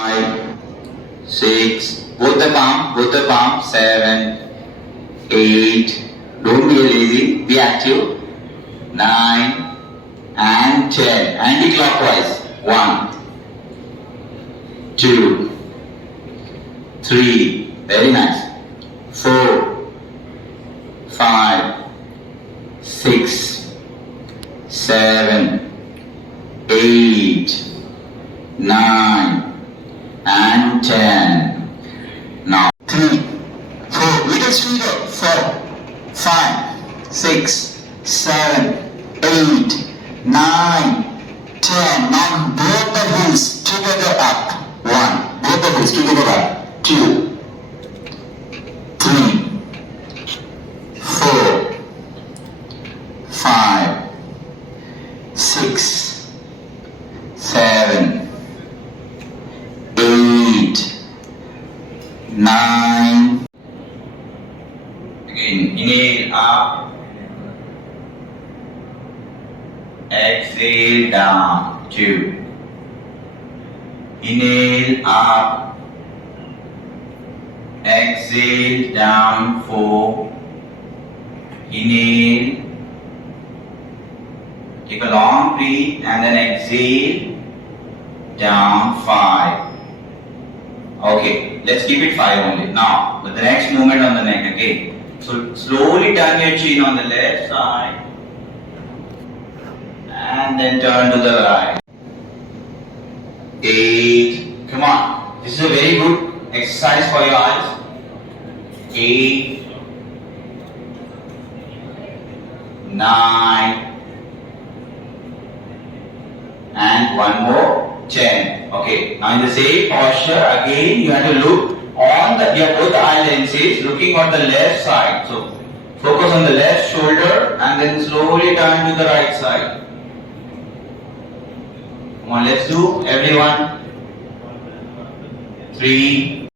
5, 6, both the palm, 7, 8, don't be lazy, be active, 9 and 10, anti-clockwise, 1, 2, 3, very nice, 4, 5, 6, 7, 8, 9 and 10. Now 3, 4, little sweeter, 4, 5, 6, 7, 8, 9, 10. Now both the heels together up. 1, both the heels together up. 2, 3, 4, 5, 6, 7, 8, 9. Again, inhale up, exhale down. 2. Inhale up, exhale down. 4. Inhale, take a long breath and then exhale down. 5. Okay, let's keep it 5 only. Now, with the next movement on the neck again. So slowly turn your chin on the left side and then turn to the right. 8. Come on. This is a very good exercise for your eyes. 8, 9, and one more, 10. Okay, now in the same posture, again you have to look on both the eye lenses, looking on the left side. So focus on the left shoulder and then slowly turn to the right side. Come on, let's do everyone. 3,